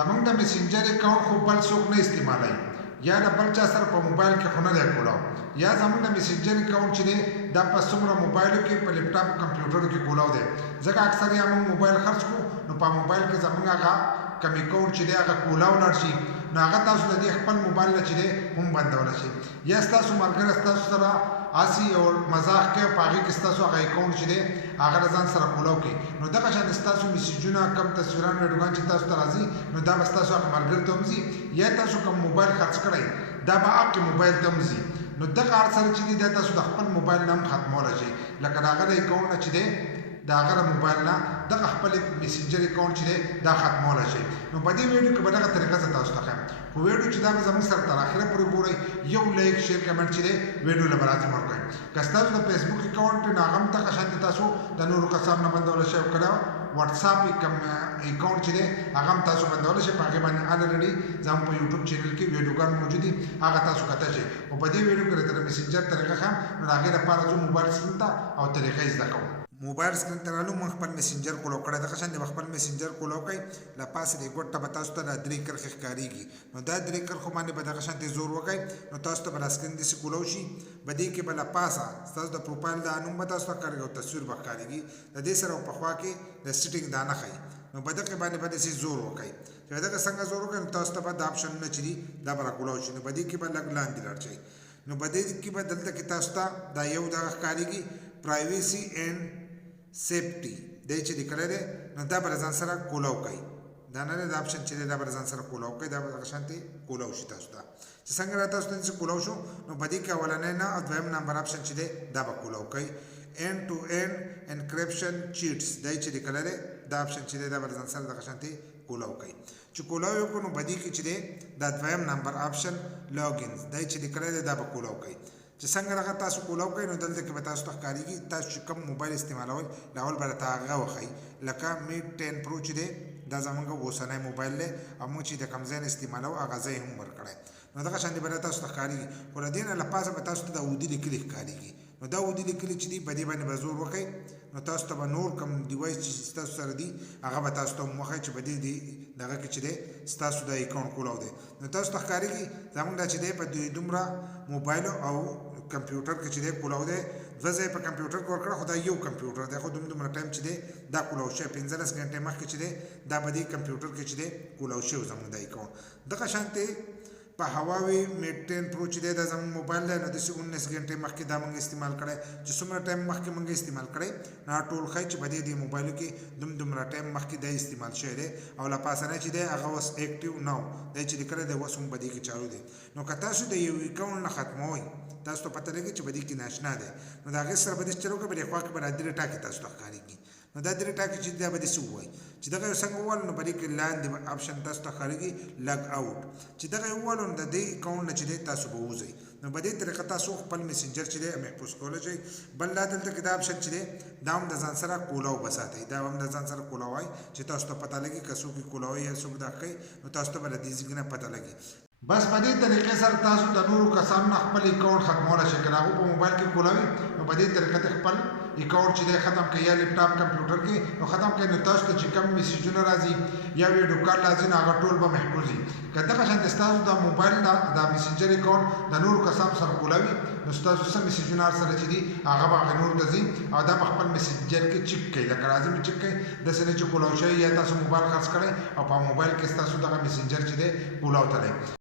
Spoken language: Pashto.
زمونږ د میسنجر اکاونټ خو بل څوک نه استعمالوي یا د بل چا سره په موبایل کې خو نه دی کولاو یا زمونږ د میسنجر اکاونټ چې دی دا په څومره موبایلو کې په لیپټاپ کمپیوټرو کې کولاو دی ځکه اکثر یا موږ موبایل خرڅ کړو نو په موبایل کې زمونږ هغه کم اکاونټ چې دی هغه کولاو لاړ شي نو هغه تاسو د دې خپل موبایل نه چې دی هم بندولی شي یا ستاسو ملګری ستاسو سره هسې یو مزاح کوي په هغې کې ستاسو هغه اکاونټ چې دی هغه د ځان سره کولاو کړي نو دغه شان ستاسو میسیجونه کم تصویران ویډیوګان چې تاسو ته راځي نو دا به ستاسو هغه ملګري ته هم ځي یا تاسو کوم موبایل خرڅ کړی دا به هغې موبایل ته هم ځي نو دغه هر سره چې دی دا تاسو د خپل موبایل نه هم ختمولی شئ لکه د هغه د اکاونټ نه چې دی د هغه د موبایل نه دغه خپل میسنجر اکاونټ چې دی دا ختمولی شئ نو په دې ویډیو کې به دغه طریقه زه تاسو ته ښیم خو ویډیو چې دا به زموږ سره تر اخره پورې ګورئ یو لایک شیر کمنټ چې دی ویډیو له به لازم ورکړئ که ستاسو د فیسبوک اکاونټ نو هغه هم دغه شانتې تاسو د نورو کسانو نه بندولی شئ او که د واتساپ اکاونټ چې دی هغه هم تاسو بندولی شئ په هغې باندې الریډي زموږ په یوټیوب چینل کې ویډیوګان موجود دي هغه تاسو کتلی شئ او په دې ویډیو کې د میسنجر طریقه ښیم نو د هغې لپاره ځو موبایل سکرین ته او طریقه زده کوو موبایل سکرین ته رالو موږ خپل میسنجر کولاو کړی دغه شان د خپل میسنجر کولاو کوئ له پاسه د ګوټ ته به تاسو ته دا درې کرښې ښکارېږي نو دا درې کرښو باندې به دغه شانتې زور وکئ نو تاسو ته به دا سکرین داسې کولاو شي په دې کې به له پاسه ستاسو د پروفایل دا نوم به تاسو ته ښکارېږي او تصویر به ښکارېږي د دې سره په خوا کې د سیټینګ دا نښئ نو په دغې باندې به داسې زور وکئ چې دغه څنګه زور وکئ نو تاسو ته به دا آپشنونه چې دي دا به راکولاو شي نو په دې کې به لږ لاندې لاړ شئ نو په دې کې به دلته کې تاسو ته دا یو دغه ښکارېږي پرایویسي اینډ سیفټي دی چې لیکلی دی نو دا به له ځان سره کولاو کوئ دا نه دی دا آپشن چې دی دا به له ځان سره کولاو کوئ دا به دغه شانتې کولاو شي تاسو ته چې څنګه را تاسو ته داسې کولاو شو نو په دې کې اولنی نه او دویم نمبر آپشن چې دی دا به کولاو کوئ اینډ ټو اینډ انکریپشن چیټس دی چې لیکلی دی دا آپشن چې دی دا به له ځان سره دغه شانتې کولاو کوئ چې کولاو یې وکړو نو په دې کې چې دی دا دویم نمبر آپشن لاګینز دی چې لیکلی دی دا به کولاو کوئ چې څنګه دغه تاسو کولاو کوئ نو دلته کې به تاسو ته ښکارېږي تاسو چې کوم موبایل استعمالوئ لاول به راته هغه وښئ لکه میټ 10 پرو چې دی دا زموږ اوسنی موبایل دی او موږ چې د کوم ځای نه استعمالوو هغه ځای هم ورکړی نو دغه شانتې به تاسو ته ښکارېږي خو له دې نه له پاسه به تاسو ته دا اودي لیکلي ښکارېږي نو دا اودي لیکلي چې دي په دې باندې به زور وکئ نو تاسو ته به نور کوم ډیوایس چې ستاسو سره دي هغه به تاسو ته هم وښایي چې په دې دغه کې چې دی ستاسو د اکاونټ کولاو دی نو تاسو ته ښکارېږي زموږ دا چې دی په دومره موبایلو او کمپیوټر کې چې دی کولاو دی دوه ځای په کمپیوټر کې ورکړه خو دا یو کمپیوټر دی خو دومره ټایم چې دی دا کولاو شوی 15 غنټې مخکې چې دی دا په دې کمپیوټر کې چې دی کولاو شوی زموږ د اکاونټ دغه شانتې په هواوی میټ 10 پرو چې دی دا زموږ موبایل دی نو داسې 19 غنټې مخکې دا موږ استعمال کړی چې څومره ټایم مخکې موږ استعمال کړی نو ټول ښایي چې په دې موبایلو کې دومره ټایم مخکې دا استعمال شوی دی او له پاسنی چې دی هغه اوس اکټیو نه و دی چې لیکلی دی اوس هم په دې کې چالو دی نو که تاسو د یو اکاونټ نه ختموئ تاسو ته پته لګي چې په دې کې ناشنا دی نو د هغې سره به داسې چل وکړئ په دې خوا کې به دا درې ټاکې تاسو ته ښکارېږي نو دا درې ټاکې چې دا به داسې ووایي چې دغه یو څنګه ووالو نو په دې کې لاندې آپشن تاسو ته ښکارېږي لګ آوټ چې دغه یې ووالو نو د دې اکاونټ نه چې دی تاسو به ووځئ نو په دې طریقه تاسو خپل میسنجر چې دی محفوظ کولی شئ بل دا دلته کې دا آپشن چې دی دا هم د ځان سره کولاو به ساتئ دا هم د ځان سره کولاو وایي چې تاسو ته پته لګي که څوک یې کولاوي یا څوک دا کوي نو تاسو ته به له دې ځای نه پته لګي بس په دې طریقې سره تاسو د نورو کسانو نه خپل اکاونټ ختمولی شئ که د هغو په موبایل کې کولاوي نو په دې طریقه ته خپل اکاونټ چې دی ختم کړئ یا لیپټاپ کمپیوټر کې نو ختم کړئ نو تاسو ته چې کوم میسیجونه راځي یا ویډیو کال راځي نو هغه ټول به محفوظ وي که دغه شانتې ستاسو د موبایل د میسنجر اکاونټ د نورو کسانو سره کولاوي نو ستاسو څه میسیجونه هر سره چې دي هغه به هغې نورو ته ځي او دا په خپل میسنجر کې چک کړئ لکه راځي مې چک کړئ داسې نه چې کولاو شوی یا تاسو موبایل خرڅ کړئ او په موبایل کې ستاسو دغه میسنجر چې دی کولاو ته دی